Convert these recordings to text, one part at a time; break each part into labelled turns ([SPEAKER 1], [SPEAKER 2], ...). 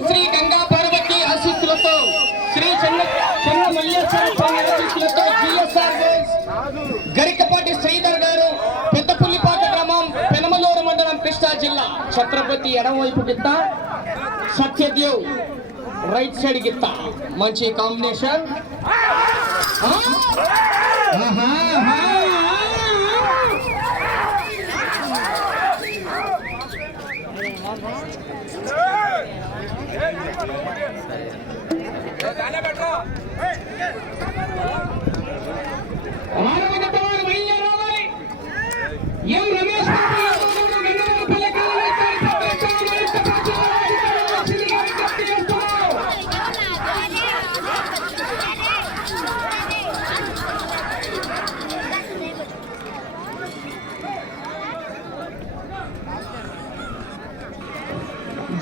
[SPEAKER 1] శ్రీ గంగా పార్వతి ఆశీస్సులతో శ్రీ చెన్న చెన్న మల్లేశ్వర స్వామి ఆశీస్సులతో జిఎస్ఆర్ గరికపాటి శ్రీధర్ గారు పెద్దపుల్లిపాక గ్రామం పెనమలూరు మండలం కృష్ణా జిల్లా. ఛత్రపతి ఎడమవైపు గిత్త సత్యదేవ్ రైట్ సైడ్ గిత్త. మంచి కాంబినేషన్ ఆహా, ఆహా. ఆరవ జత వారు బయలుదేరాలి. ఎం రమేష్ బాబు యాదవ్ గారు గన్నవరపల్లి కాలనీ తరఫున ప్రచారం ఇష్టపడుతున్నారు. చిన్నగా విజ్ఞప్తి చేస్తున్నారు.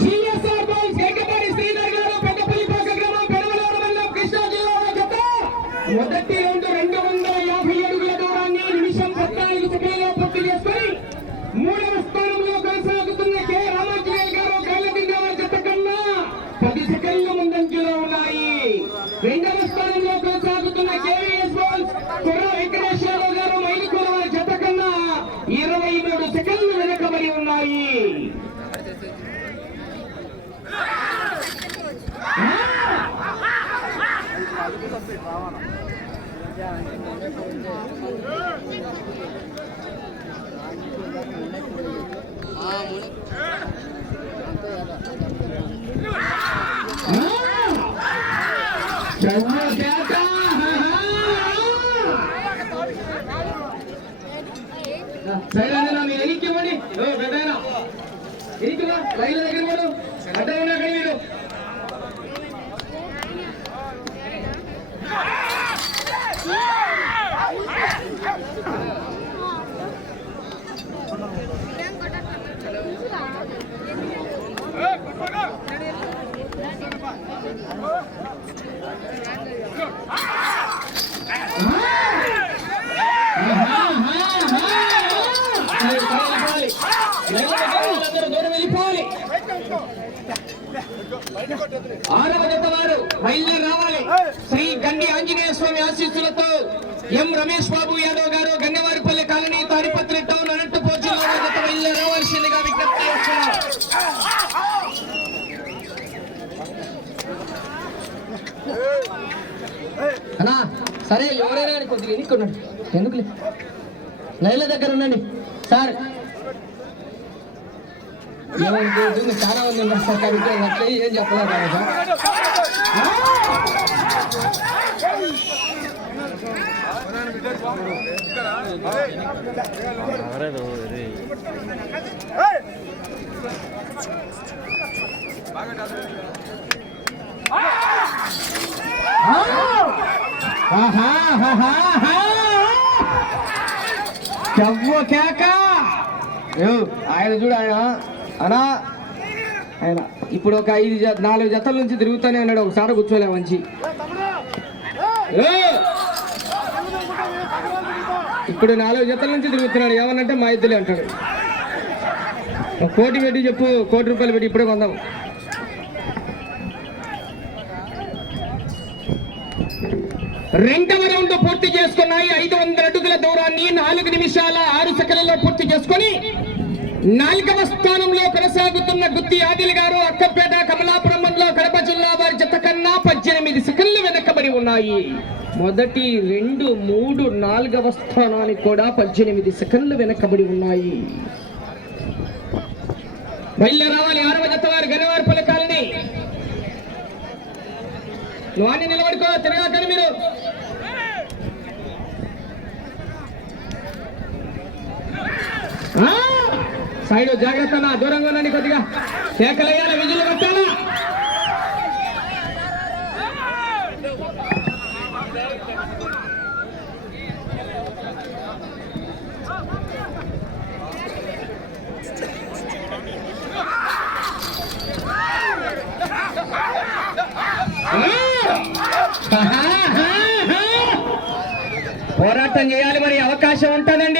[SPEAKER 1] జిఎస్ఆర్ బాల్స్ గంగపాడి శ్రీధర్ గారు పెద్దపల్లిపాక గ్రామం పెనమలూరు మండలం కృష్ణా జిల్లాలో జత మొదటి రౌండ్ రెండు వందల యాభై అడుగుల దూరాన్ని నిమిషం పద్నాలుగు సెకండ్లో పూర్తి చేసుకుని మూడవ స్థానంలో కొనసాగుతున్న కె రామాంజనేయులు గారు గాలిదిన్న జత కన్నా పది సెకండ్ల ముందంజలో ఉన్నాయి రెండవ స్థానంలో కొనసాగుతున్న కేవీఎస్ బాల్స్ కుర్ర వెంకటేశ్వరరావు గారు మైలుకూర జత కన్నా ఇరవై మూడు సెకండ్లు వెనకబడి ఉన్నాయి సైలెంట్ మీరు ఎరికివ్వండి ఓ పెద్దయినా. ఎరికివా దగ్గర వాడు అడ్డ ఉన్నా అక్కడ మీరు ఆరవ జత వారు బయలుదేరి రావాలి. శ్రీ గండి ఆంజనేయ స్వామి ఆశీస్సులతో ఎం రమేష్ బాబు యాదవ్ గారు గంగవారిపల్లి కాలనీ తాడిపత్రి టౌన్ అనంతపూర్ జిల్లా జత బయలుదేరి రావాల్సిందిగా విజ్ఞప్తి అన్నా సరే ఎవరైనా కొద్దిగా ఎన్నుకున్నాడు ఎందుకు లైన్ల దగ్గర ఉండండి. సార్ ఏమనుకోవద్దు చాలా మంది ఉన్నారు సార్ కాబట్టి అట్లా ఏం చెప్పలేదు కదా సార్ చెవ్వ కేక. ఆయన చూడు ఆయన. అనా? ఆయన ఇప్పుడు ఒక ఐదు నాలుగు జతల నుంచి తిరుగుతూనే ఉన్నాడు. ఒకసారి కూర్చోలే మంచి. ఇప్పుడు నాలుగు జతల నుంచి తిరుగుతున్నాడు. ఏమనంటే మా ఇద్దరు అంటాడు. ఒక కోటి పెట్టి చెప్పు. కోటి రూపాయలు పెట్టి ఇప్పుడే కొందాం. రెండవ రౌండ్ పూర్తి చేసుకున్నాయి. ఐదు వందల అడుగుల దూరాన్ని నాలుగు నిమిషాల ఆరు సెకండ్లలో పూర్తి చేసుకొని నాలుగవ స్థానంలో కొనసాగుతున్న గుత్తి ఆదిల్ గారు అక్కపేట కమలాపురం మండలం కడప జిల్లా వారి జత కన్నా పద్దెనిమిది సెకండ్లు వెనకబడి ఉన్నాయి. మొదటి రెండు మూడు నాలుగవ స్థానానికి కూడా పద్దెనిమిది సెకండ్లు వెనకబడి ఉన్నాయి. బయలుదేరావాలి ఆరవ జత వారు గనివారి పలకాలని వాణి నిలబడుకో తిరగాకండి మీరు. ఆ! సైడ్ జాగ్రత్త నా దూరంగా ఉండండి కొద్దిగా. కేకలయ్యాల విజులు పెట్టాలా పోరాటం చేయాలి మరి అవకాశం ఉంటుందండి.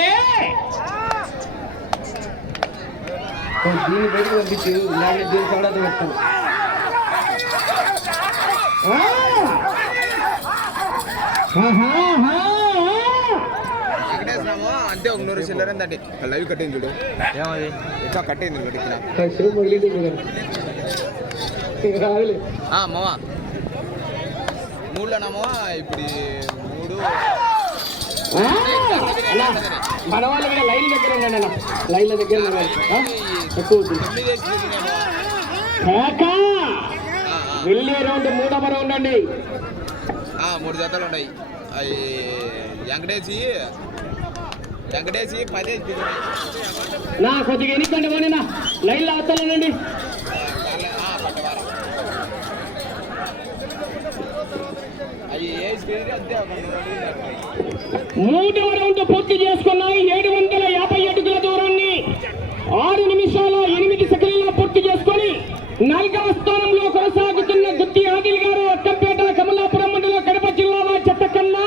[SPEAKER 1] దీన్ని బయటకు పంపించి ఇలాగే దీని తర్వాత పెట్టాం
[SPEAKER 2] అంతే ఒక నూరు లైవ్ కట్టింది చూడు కట్టింది మావా మూడులోనామో ఇప్పుడు మూడు
[SPEAKER 1] మన దగ్గర ఎక్కువ వెళ్ళే రౌండ్ మూడవ రౌండ్ అండి.
[SPEAKER 2] మూడు జతలు ఉన్నాయి. అవి వెంకటేసి వెంకటేసి పదే.
[SPEAKER 1] నా కొద్దిగా ఎన్నికండి పోనీ నా లైన్లో అవతలండి
[SPEAKER 2] వాళ్ళ- ఆ, పట్టవారం అవి వేసి అంతే ఒక నూరు అడుగులు దాటుతాయి.
[SPEAKER 1] మూడవ రౌండ్ పూర్తి చేసుకున్నాయి ఏడు వందల యాభై అడుగుల దూరాన్ని ఆరు నిమిషాల ఎనిమిది సెకండ్లలో పూర్తి చేసుకొని నాలుగవ స్థానంలో కొనసాగుతున్న గుత్తి ఆదిల్ గారు అక్కంపేట కమలాపురం మండలం కడప జిల్లాలో చెత్త కన్నా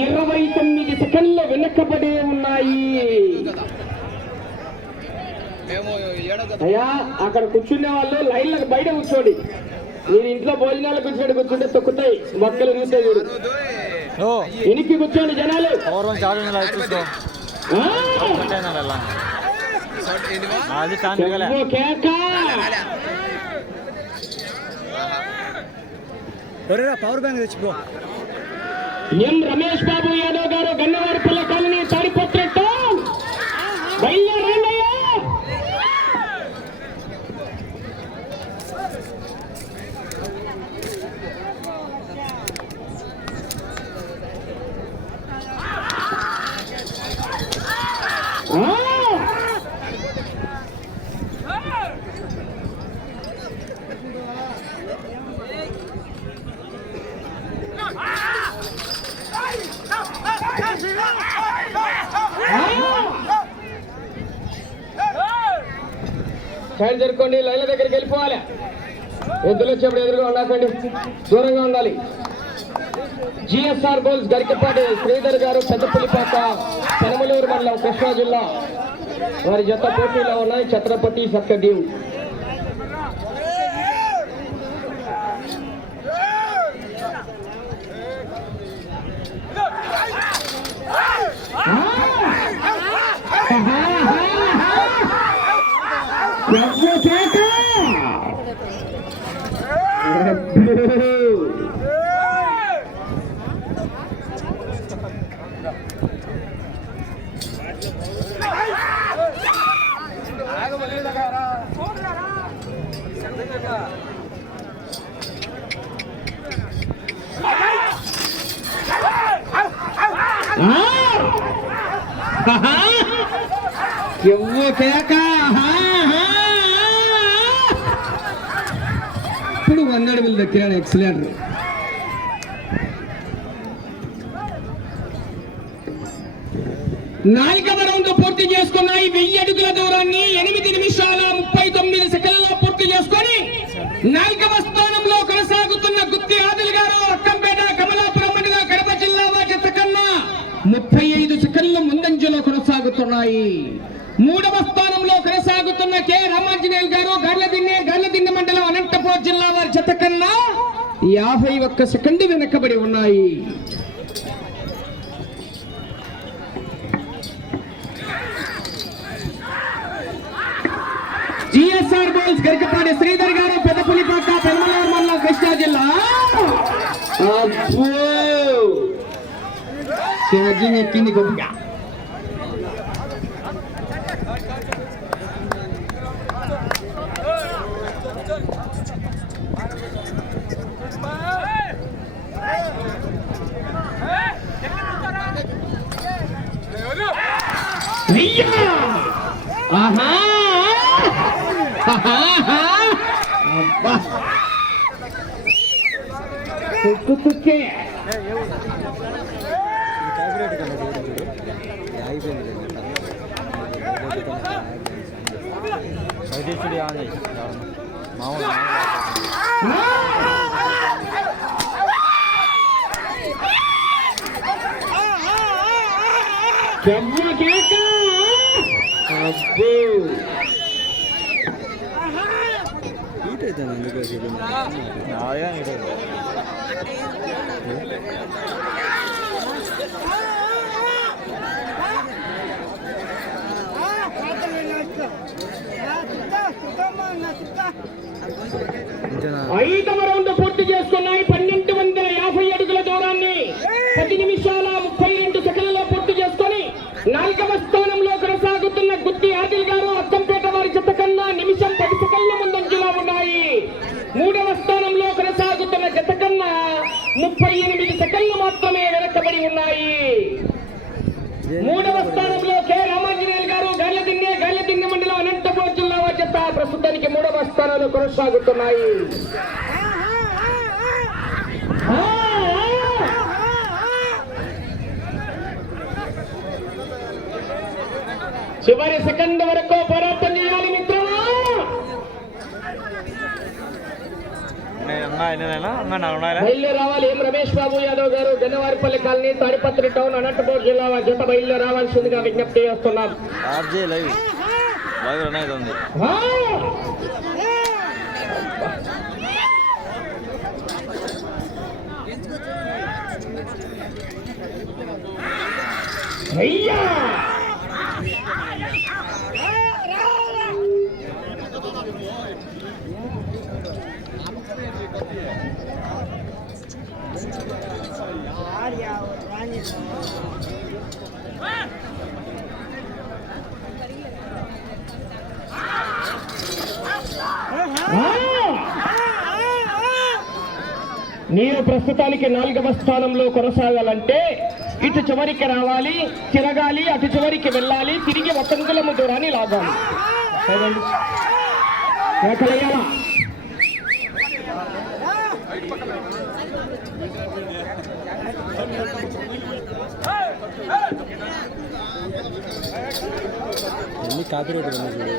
[SPEAKER 1] ఇరవై తొమ్మిది సెకండ్లు వెనక్కబడి ఉన్నాయి
[SPEAKER 2] కదా మేము ఏడో జత
[SPEAKER 1] అయ్యా అక్కడ కూర్చునే వాళ్ళు లైన్లకు బయట కూర్చోండి. మీరు ఇంట్లో భోజనాలు కూర్చోండి కూర్చుంటే తొక్కుతాయి. మొక్కలు చూస్తే చూడు. వెనక్కి కూర్చోండి జనాలు.
[SPEAKER 3] పవర్ బ్యాంక్ తెచ్చిపో
[SPEAKER 1] ఎం రమేష్ బాబు యాదవ్ గారు గన్నవారిపల్లి సైడ్ జరుపుకోండి లైన్ల దగ్గరికి వెళ్ళిపోవాలి. ఎద్దులు వచ్చేప్పుడు ఎదురుగా ఉండకండి దూరంగా ఉండాలి. జిఎస్ఆర్ గోల్స్ గరికపాటి శ్రీధర్ గారు పెద్దపులిపాక పెనమలూరు మండలం కృష్ణా జిల్లా వారి జత పోటీలో ఉన్నాయి ఛత్రపతి సత్యదేవ్ ఎవ్వు కేక ఇప్పుడు వంద అడుగులు దక్కినాడు ఎక్సలెంట్ నాయక రౌండ్ పూర్తి చేసుకున్నాయి వెయ్యి అడుగుల దూరాన్ని ఎనిమిది నిమిషాల ముప్పై తొమ్మిది సెకండ్లలో పూర్తి చేసుకొని నాయక వస్తా కొనసాగుతున్న గుత్తి ఆదిల్ గారు అక్కంపేట కమలాపురం మండలం కడప జిల్లా బాధ్యత కన్నా ముప్పై ఐదు సెకండ్ల ముందంజలో కొనసాగుతున్నాయి మూడవ స్థానంలో కొనసాగుతున్న కె. రామాంజనేయులు గారు గర్లదిన్నె గర్లదిన్నె మండలం అనంతపూర్ జిల్లా వారి చెత్త కన్నా యాభై ఒక్క సెకండ్ వెనకబడి ఉన్నాయి. జిఎస్ఆర్ గోల్స్ గరికపాటి శ్రీధర్ గారు పెద్దపులిపాక పెనమలూరు మండలం కృష్ణా జిల్లా. అబ్బో! ఛార్జింగ్ ఎక్కింది గొప్పగా అయ్యా! ఆహా! ఆహా! అబ్బా! తుక్కు తుక్కే
[SPEAKER 3] వైద్యుడి ఆన్ చేయి మామూలు
[SPEAKER 1] ఐదవ రౌండ్ పూర్తి చేసుకున్నాయి. పన్నెండు ముప్పై ఎనిమిది సెకండ్లు మాత్రమే వెనకబడి ఉన్నాయి. మూడవ స్థానంలో కె. రామాంజనేయులు గారు గాలిదిన్నె గాలిదిన్నె మండలం అనంతపురం జిల్లా వారి ప్రస్తుతానికి మూడవ స్థానంలో కొనసాగుతున్నాయి. చివరి సెకండ్ వరకు పోరా చేయాలి మిత్రమా బయలుదేరి రావాలి ఎం రమేష్ బాబు యాదవ్ గారు? గన్నవారిపల్లి కాలనీ తాడిపత్రి టౌన్ అనంతపురం జిల్లా జత బయలుదేరి రావాల్సిందిగా విజ్ఞప్తి చేస్తున్నాం! అయ్యా! మీరు ప్రస్తుతానికి నాలుగవ స్థానంలో కొనసాగాలంటే ఇటు చివరికి రావాలి తిరగాలి అటు చివరికి వెళ్ళాలి తిరిగి ఒకంగులము దూరాన్ని లాగాలి.
[SPEAKER 3] ఎన్ని కాపీ రేట్ ఉంది చూడు.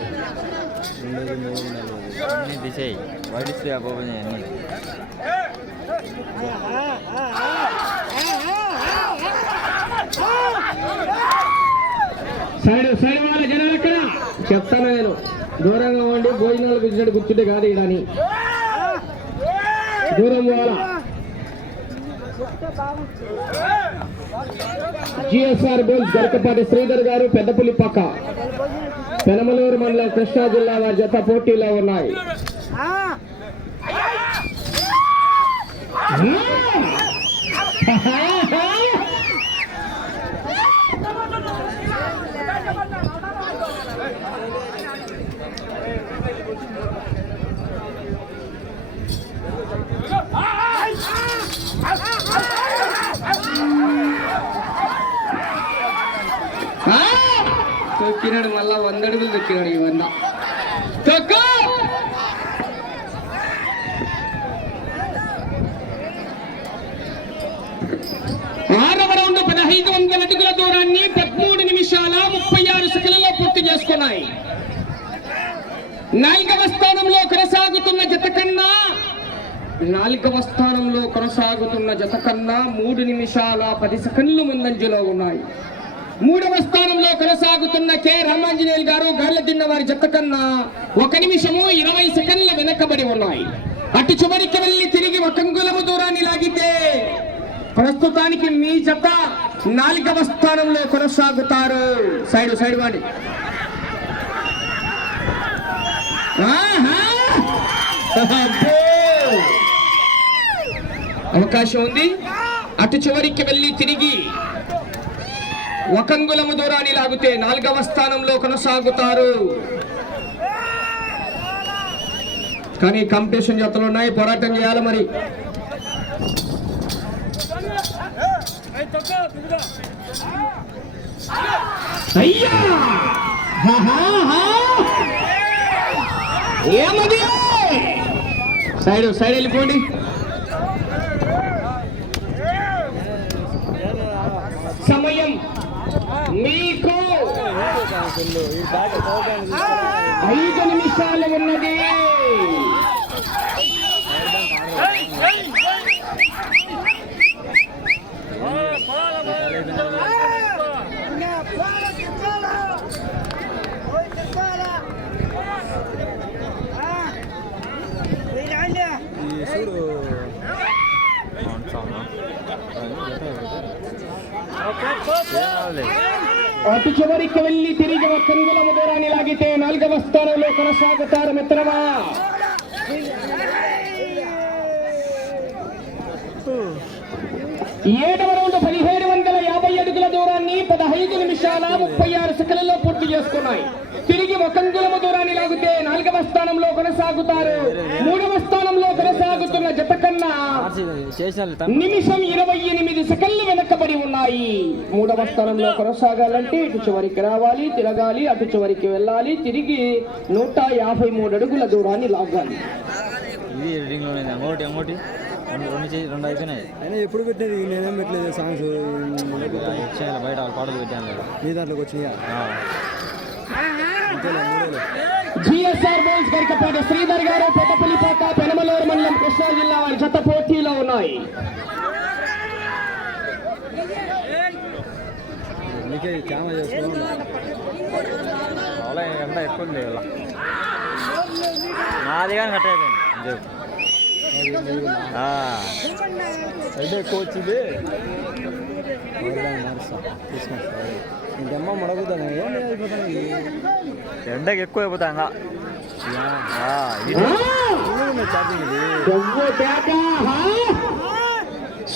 [SPEAKER 3] రెండు మూడు నాలుగు అన్ని తీసేయి. వైట్ డిస్ప్లే ఓపెన్ చేయి అన్ని.
[SPEAKER 1] సైడ్ సైడ్ వాళ్ళ జనాలు ఎక్కడ? చెప్తాను నేను. దూరంగా ఉండి భోజనాలు గుర్తుంటే కూర్చుంటే కాదు ఇడని దూరం పోవాలా? జిఎస్ఆర్ బోల్స్ గరకపాటి శ్రీధర్ గారు పెద్దపుల్లి పక్క. పెనమలూరు మండలం కృష్ణా జిల్లా వారి జత పోటీలో ఉన్నాయి. తొక్కినాడు మళ్ళా వంద అడుగులు తొక్కినాడు ఇవన్నా వంద. ఆరవ రౌండ్ పదహైదు వందల అడుగుల దూరాన్ని పదమూడు నిమిషాల ముప్పై ఆరు సెకండ్లలో పూర్తి చేసుకున్నాయి. నాలుగవ స్థానంలో కొనసాగుతున్న జత కన్నా నాలుగవ స్థానంలో కొనసాగుతున్న జత కన్నా మూడు నిమిషాల పది సెకండ్లు ముందంజలో ఉన్నాయి. మూడవ స్థానంలో కొనసాగుతున్న కె. రామాంజనేయులు గారు గార్లదిన్న వారి జత కన్నా ఒక నిమిషము ఇరవై సెకండ్ల వెనకబడి ఉన్నాయి. అటు చివరికి వెళ్ళి తిరిగి ఒక అంగుళము దూరాన్ని లాగితే ప్రస్తుతానికి మీ జత నాలుగవ స్థానంలో కొనసాగుతారు. సైడ్ సైడ్ వాడి. అవకాశం ఉంది. అటు చివరికి వెళ్ళి తిరిగి ఒకంగులము దూరాన్ని లాగితే నాలుగవ స్థానంలో కొనసాగుతారు. కానీ కాంపిటీషన్ జతలు ఉన్నాయి పోరాటం చేయాలి మరి. అయ్యా! ఏమది? సైడ్ సైడ్ వెళ్ళిపోండి. సమయం మీకు ఐదు నిమిషాలు ఉన్నది
[SPEAKER 3] ఈ
[SPEAKER 1] అటు చివరికి వెళ్ళి తిరిగి కందుల ముదరాన్ని లాగితే నాలుగవ స్థానంలో కొనసాగుతారు మిత్రమా. ఏడవ రౌండ్ పదిహేడు వందల యాభై అడుగుల దూరాన్ని పదహైదు నిమిషాల ముప్పై ఆరు సెకండ్లలో పూర్తి చేసుకున్నాయి. తిరిగి ఒకంగులము దూరాన్ని లాగితే నాలుగవ స్థానంలో కొనసాగుతారు. మూడవ స్థానంలో కొనసాగుతున్న జత కన్నా నిమిషం ఇరవై ఎనిమిది సెకండ్లు వెనకబడి ఉన్నాయి. మూడవ స్థానంలో కొనసాగాలంటే ఇటు చివరికి రావాలి తిరగాలి అటు చివరికి వెళ్ళాలి. తిరిగి నూట యాభై మూడు అడుగుల దూరాన్ని లాగాలి.
[SPEAKER 3] ఇది రెండు అయిపోయినాయి.
[SPEAKER 4] అయినా ఎప్పుడు పెట్టేది? నేనేం పెట్టలేదు సాంగ్స్.
[SPEAKER 3] బయట పాటలు పెట్టాను
[SPEAKER 4] మీ దాంట్లోకి వచ్చినాయా?
[SPEAKER 1] జిఎస్ఆర్ బోల్స్ గరికపాటి శ్రీధర్ గారు పెద్దపల్లిపాక పెనమలూరు మండలం కృష్ణా జిల్లా వారి జత పోటీలో ఉన్నాయి.
[SPEAKER 4] నీకే కెమెరా చేసుకోవాలి
[SPEAKER 3] అలా ఎండ ఎక్కువ ఉంది నాది కానీ కట్ అయిపోయింది.
[SPEAKER 4] ఎక్కువ వచ్చింది. ఇంకమ్మ మడగుతాను
[SPEAKER 3] ఎండకి ఎక్కువ అయిపోతా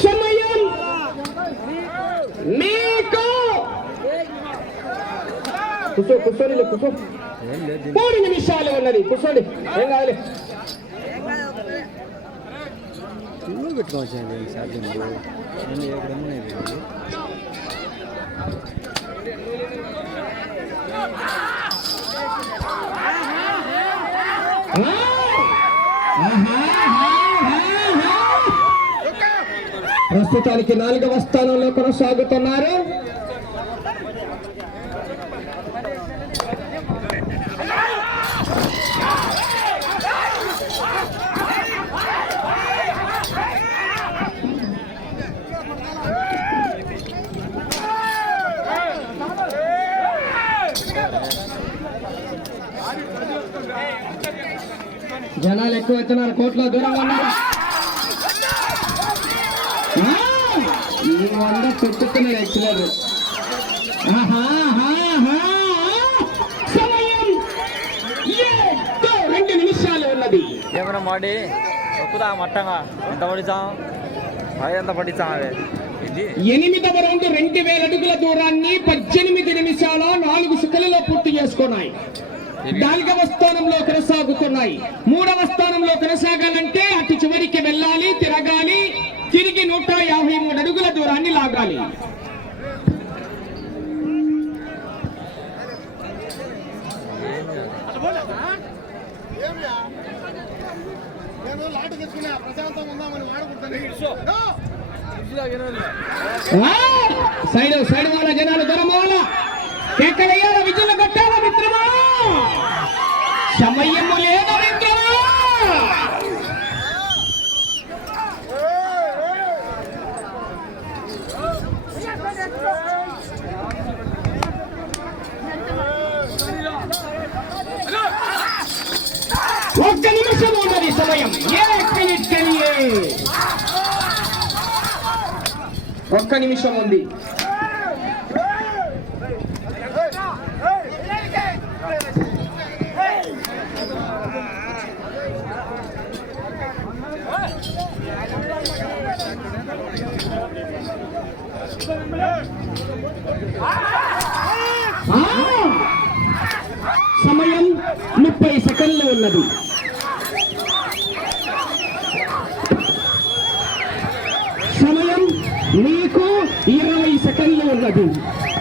[SPEAKER 1] సమయం మీకు. కూర్చో కూర్చోని కూర్చో. మూడు నిమిషాలు ఉన్నది. కూర్చోండి. ఏం
[SPEAKER 4] ఇల్లు పెట్టుకోవచ్చు ఛార్జింగ్ నేను ఎక్కడ ఉన్నాయి ఇది?
[SPEAKER 1] ప్రస్తుతానికి నాలుగవ స్థానంలో కొనసాగుతున్నారు. జనాలు ఎక్కువ అవుతున్నారు కోట్ల దూరంగా ఉన్నారు. ఈ వంద సమయం ఏదో రెండు నిమిషాలు ఉన్నది.
[SPEAKER 3] ఏమైనా మాడి? తొక్కుదా మట్టంగా? ఎంత పడిచాం? అవి ఎంత పడిచాం అవి
[SPEAKER 1] ఎనిమిదవ రౌండ్ రెండు వేల అడుగుల దూరాన్ని పద్దెనిమిది నిమిషాల నాలుగు సెకండ్లలో పూర్తి చేసుకున్నాయి. నాలుగవ స్థానంలో కొనసాగుతున్నాయి. మూడవ స్థానంలో కొనసాగాలంటే అటు లాగాలి ఆ! సైడ్ సైడ్ వాళ్ళ జనాలు దూరం వాళ్ళ కేకలయ్యాల విజులు మిత్రమా సమయము లేదు మిత్రమా ఒక్క నిమిషం ఉంది. సమయం ముప్పై సెకండ్లు ఉన్నది. మీకు ఇరవై సెకండ్లు